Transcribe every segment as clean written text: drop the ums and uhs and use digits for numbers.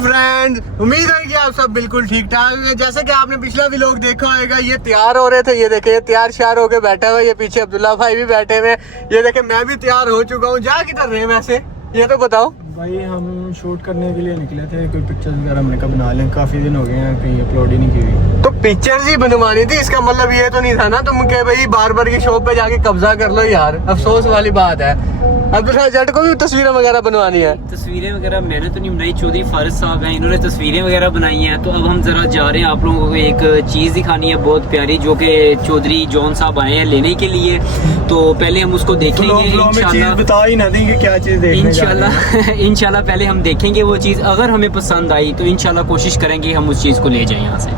Friends, उम्मीद है कि आप सब बिल्कुल ठीक ठाक होंगे। जैसे कि आपने पिछला व्लॉग देखा होगा, ये तैयार हो रहे थे। ये देखे, ये तैयार श्यार होके बैठा हुआ है। ये पीछे अब्दुल्ला भाई भी बैठे हुए। ये देखे, मैं भी तैयार हो चुका हूँ। जा किधर रहे वैसे, ये तो बताओ भाई। हम शूट करने के लिए निकले थे, कोई पिक्चर्स वगैरह हमने कहा बना लें। काफ़ी दिन हो गए हैं, कहीं अपलोड ही नहीं की हुई। तो पिक्चर्स ही बनवानी थी, इसका मतलब ये तो नहीं था ना तुम के भाई बार की शॉप पे जाके कब्जा कर लो यार। अफसोस वाली बात है। अब्दुल्ला जट को भी तस्वीरें वगैरह बनवानी है। तस्वीरें वगैरह मैंने तो नहीं बनाई, चौधरी फारिस साहब हैं, इन्होंने तस्वीरें वगैरह बनाई हैं। तो अब हम जरा जा रहे हैं, आप लोगों को एक चीज़ दिखानी है बहुत प्यारी, जो कि चौधरी जॉन साहब आए हैं लेने के लिए। तो पहले हम उसको देखेंगे इंशाल्लाह। बता ही ना देंगे क्या चीज़ देखने इंशाल्लाह पहले हम देखेंगे वो चीज़। अगर हमें पसंद आई तो इंशाल्लाह कोशिश करेंगे हम उस चीज़ को ले जाएं यहाँ से।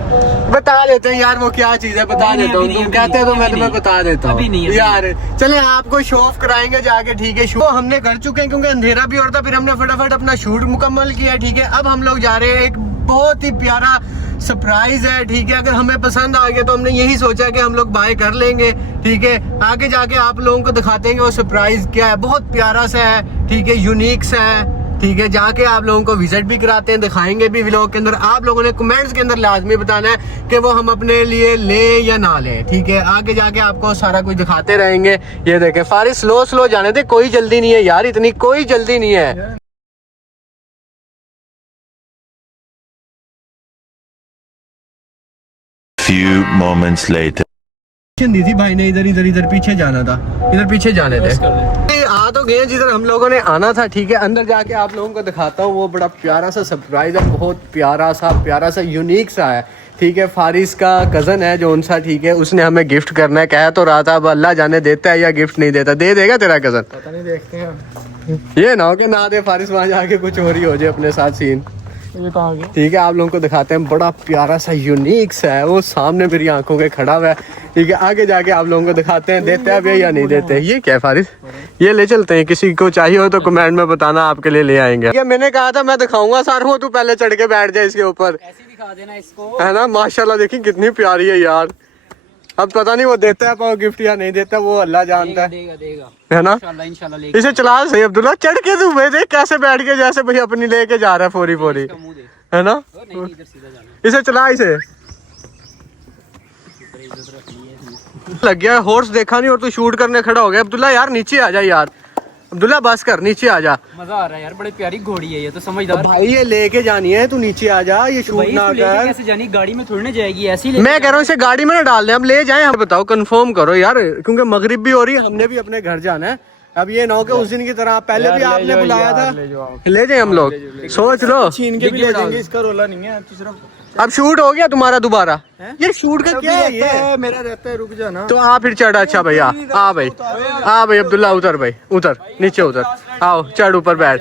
बता देते हैं यार वो क्या चीज है, बता देता हूँ। तुम कहते हैं तो मैं तुम्हें बता देता हूँ यार। चले आपको शो ऑफ कराएंगे जाके, ठीक है। शो हमने कर चुके हैं क्योंकि अंधेरा भी और था। फिर हमने फटाफट अपना शूट मुकम्मल किया, ठीक है। अब हम लोग जा रहे हैं, एक बहुत ही प्यारा सरप्राइज है, ठीक है। अगर हमें पसंद आ गया तो हमने यही सोचा कि हम लोग बाय कर लेंगे, ठीक है। आगे जाके आप लोगों को दिखाते हैं वो सरप्राइज क्या है। बहुत प्यारा सा है, ठीक है, यूनिक सा है, ठीक है। जाके आप लोगों को विजिट भी कराते हैं, दिखाएंगे भी व्लॉग के अंदर। आप लोगों ने कमेंट्स के अंदर लाजमी बताना है कि वो हम अपने लिए लें या ना लें, ठीक है। आगे जाके आपको सारा कुछ दिखाते रहेंगे। ये देखें फारिस, स्लो जाने दे, कोई जल्दी नहीं है यार, इतनी कोई जल्दी नहीं है। Few moments later. दी थी भाई ने, इधर पीछे जाना था, इधर पीछे जाने थे। आ तो गए जिधर हम लोगों ने आना था, ठीक है। अंदर जाके आप लोगों को दिखाता हूँ। वो बड़ा प्यारा सा सरप्राइज है, बहुत प्यारा सा यूनिक सा है, ठीक है। फारिस का कज़न है जो उनसा, ठीक है। उसने हमें गिफ्ट करना है, कह तो रहा था। अब अल्लाह जाने देता है या गिफ्ट नहीं देता। दे देगा तेरा कज़न? पता नहीं, देखते हैं। ये ना हो कि ना दे फारिस, वहाँ जाके कुछ और ही हो जाए अपने साथ सीन। ये कहाँ गए? ठीक है, आप लोगों को दिखाते हैं। बड़ा प्यारा सा यूनिक सा है, वो सामने मेरी आंखों के खड़ा हुआ है, ठीक है। आगे जाके आप लोगों को दिखाते हैं देते हैं या नहीं देते। ये क्या है फारिस? ये ले चलते हैं, किसी को चाहिए हो तो कमेंट में बताना, आपके लिए ले आएंगे। ये मैंने कहा था मैं दिखाऊंगा सर, हो तू पहले चढ़ के बैठ जाए इसके ऊपर, ऐसे दिखा देना इसको, है ना। माशाल्लाह देखिए कितनी प्यारी है यार। अब पता नहीं वो देता है पाओ गिफ्ट या नहीं देता, वो अल्लाह जानता है, देगा है ना। इंशाल्लाह इसे चला सही अब्दुल्ला, चढ़ के तू देख कैसे बैठ के, जैसे भाई अपनी लेके जा रहा है फोरी, है ना। इसे चला, इसे लग गया हॉर्स देखा नहीं और तू शूट करने खड़ा हो गया। अब्दुल्ला यार नीचे आ जा यार, अब्दुल्ला बस कर, नीचे आ जा। मजा आ रहा है यार, बड़ी प्यारी घोड़ी है ये तो, समझदार भाई ये लेके जानी है, तू नीचे आ जा, ये शूट ना कर। कैसे जानी, गाड़ी में थोड़ी ना जाएगी ऐसी। मैं कह रहा हूँ इसे गाड़ी में ना डाल दे, हम ले जाएं। हम बताओ, कंफर्म करो यार, क्योंकि मगरिब भी हो रही है, हमने भी अपने घर जाना है। अब ये ना हो कि उस दिन की तरह पहले भी आपने बुलाया था, ले जाए हम लोग। सोच लो, छीन के भी ले जाएंगे, इसका रोला नहीं है। तो सिर्फ अब शूट हो गया तुम्हारा दोबारा। ये शूट का क्या है? ये मेरा रहता है, रुक जाना। तो आ फिर चढ़। अच्छा भैया आ भाई, आ भाई अब्दुल्ला उतर भाई, उतर नीचे उतर, आओ चढ़ ऊपर बैठ।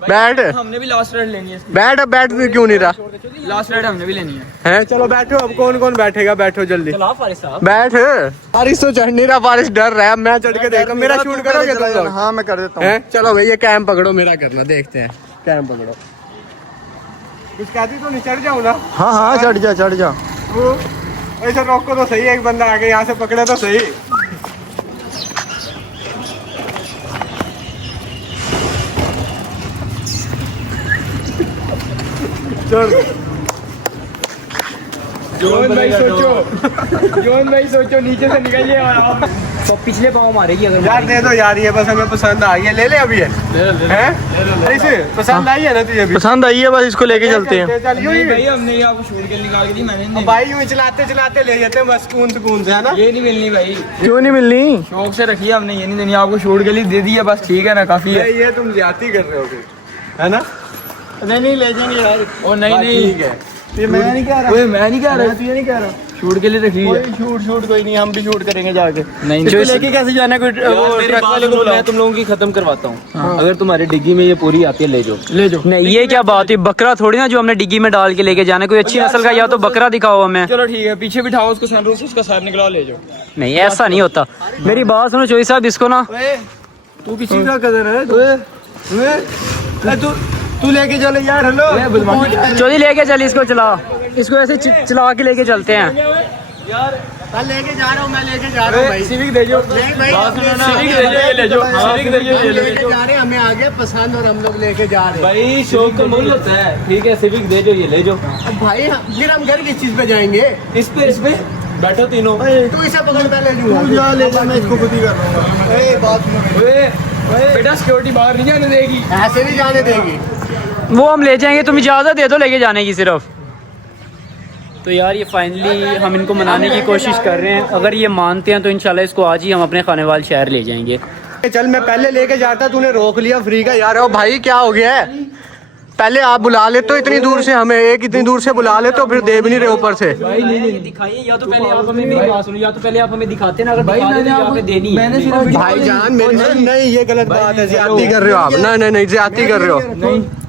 हमने भी लास्ट राइड लेनी है। बैठ, अब बैठ भी क्यों नहीं रहा? लास्ट राइड हमने भी लेनी है। हैं चलो बैठो, अब कौन कौन बैठेगा, बैठो जल्दी फारिस साहब बैठ। फारिस तो चढ़ नहीं रहा, फारिस डर रहा है। मैं चढ़ के देखता हूँ, मेरा शूट करोगे तुम लोग? हाँ मैं कर देता हूँ। चलो भाई ये कैम पकड़ो, मेरा करना, देखते हैं। कैम पकड़ो, कुछ कहती तो नहीं, चढ़ जाऊँ ना? हाँ चढ़ जा। ऐसे रोको तो सही, एक बंदा आगे यहाँ से पकड़े तो सही। जोन भाई सोचो नीचे से निकलिए आप। तो पिछले पाँव मारेगी अगर यार दे दो यार, ये बस हमें पसंद आई है, ले ले अभी। है इसे पसंद आई है ना तुझे? पसंद आई है, बस इसको लेके चलते हैं। भाई हमने आपको शूट के निकाल के दी, मैंने भाई यूं चलाते ले जाते हैं बस, सुकून से, है ना। ये नहीं मिलनी भाई। क्यों नहीं मिलनी? शौक से रखी है हमने, ये नहीं देनी आपको। शूट के लिए दे दी है बस, ठीक है ना, काफी है। ये तुम ज्यादती कर रहे हो फिर, है ना। नहीं ले जाएंगे यार। और नहीं ठीक है, ये मैं नहीं कह रहा, मैं नहीं कह रहा, तू ये नहीं कह रहा। शूट के लिए रखी है। शूट कोई नहीं, हम भी शूट करेंगे जाके। नहीं इसको लेके कैसे जाना है? कोई ट्रक वाले को मैं तुम लोगों की खत्म करवाता हूँ। अगर तुम्हारी डिग्गी में ये पूरी आती है ले जाओ। नहीं ये क्या बात है, बकरा थोड़ी ना जो हमने डिग्गी में डाल के लेके जाना। कोई अच्छी नस्ल का या तो बकरा दिखाओ हमें। चलो ठीक है, पीछे बिठाओ उसको, सनरूफ से उसका सर निकला ले जाओ। नहीं ऐसा नहीं होता, मेरी बात सुनो चोई साहब, इसको ना तू किसी का कदर है? तू लेके चले यार। हेलो चोरी लेके चल, इसको चला, इसको ऐसे चला के लेके चलते हैं। यार कल लेके जा रहा हूँ, मैं लेके जा रहा हूँ भाई। सिविक दे जो नहीं भाई, सिविक दे जो, ये ले जाओ, सिविक दे जो, हम ये ले लेके जाओ जा रहे हैं, हमें आ गया पसंद और हम लोग लेके जा रहे हैं भाई। शौक का मूल्य होता है, ठीक है। सिविक दे जो, ये ले जाओ। अब भाई फिर हम घर किस चीज पे जाएंगे? इस पे बैठो तीनों। तू इसे पकड़ पहले लूंगा, ले जा, मैं इसको खुद ही कर लूंगा। बेटा सिक्योरिटी बाहर नहीं जाने देगी, ऐसे नहीं जाने देगी। वो हम ले जाएंगे, तुम इजाज़त दे दो लेके जाने की सिर्फ। तो यार ये फाइनली हम इनको मनाने की कोशिश कर रहे हैं, अगर ये मानते हैं तो इंशाल्लाह इसको आज ही हम अपने खानेवाल शहर ले जाएंगे। चल मैं पहले लेके जाता, तूने रोक लिया फ्री का यार। ओ भाई क्या हो गया है? पहले आप बुला लेते हो इतनी दूर से हमें, एक इतनी दूर से बुला लेते हो, फिर दे भी नहीं रहे ऊपर से। दिखाइए, या तो पहले आप हमें मेरी बात सुनो, या तो पहले आप हमें दिखाते ना, अगर दिखा देते तो यहाँ पे देनी है। भाईजान मेरे नहीं, ये गलत बात है, ज्यादती कर रहे हो आप। नहीं नहीं नहीं, ज्यादती कर रहे हो।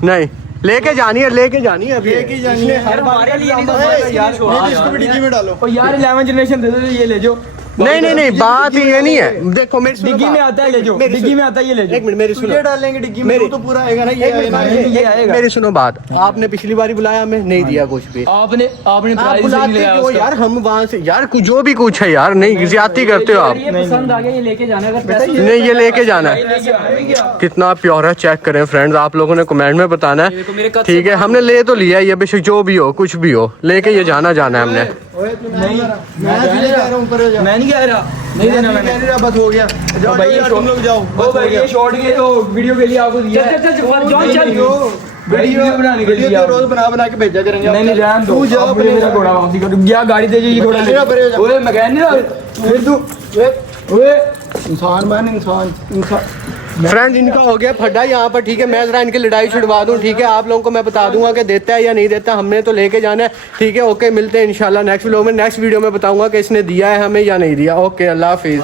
नहीं लेके जानी है, लेके जानी है, अभी लेके जानी है। हर हमारे लिए नहीं तो यार इसको भी डिग्गी में डालो। और यार 11 जनरेशन दे दो, ये ले जाओ। नहीं नहीं नहीं, बात ये नहीं है। देखो मेरी सुनो डिग्गी में बात। आता है, ले जाओ। डिग्गी में आता है, ये ले जाओ। एक मिनट मेरी सुनो, डालेंगे डिग्गी में तो पूरा आएगा ना, ये आएगा। मेरी सुनो बात। आपने पिछली बारी बुलाया, हमें नहीं दिया कुछ भी। आपने आप प्राइस बुलाते नहीं लिया क्यों उसका। यार? हम वहाँ से यार कुछ जो भी कुछ है यार, नहीं ज्यादती करते हो आप। ये पसंद आ गया, ये लेके जाना है, अगर पैसे नहीं ये लेके जाना है। कितना प्योर है, चेक करें फ्रेंड्स, आप लोगों ने कमेंट में बताना है, ठीक है? हमने ले तो लिया, ये बेशक जो भी हो, कुछ भी हो, लेके ये जाना है हमने। नहीं मैं नहीं कह रहा, नहीं देना मैंने, बस हो गया। जाओ भाई, तुम लोग जाओ। ओ भाई ये शॉर्ट के तो वीडियो के लिए आपको दिया है। वीडियो बनाने के लिए रोज बना के भेजा करेंगे। नहीं रहने दो, तू जा अपने मेरा घोड़ा वापसी कर। क्या गाड़ी दे जी घोड़ा ले। ओए मैं कह नहीं रहा, फिर तू ओए इंसान बन, इंसान। फ्रेंड्स इनका हो गया फड्डा यहाँ पर, ठीक है? मैं जरा इनकी लड़ाई छुड़वा दूँ, ठीक है? आप लोगों को मैं बता दूंगा कि देता है या नहीं देता, हमने तो लेके जाना है, ठीक है? ओके, मिलते हैं इंशाल्लाह नेक्स्ट व्लॉग में। नेक्स्ट वीडियो में बताऊंगा कि इसने दिया है हमें या नहीं दिया। ओके, अल्लाह हाफिज़।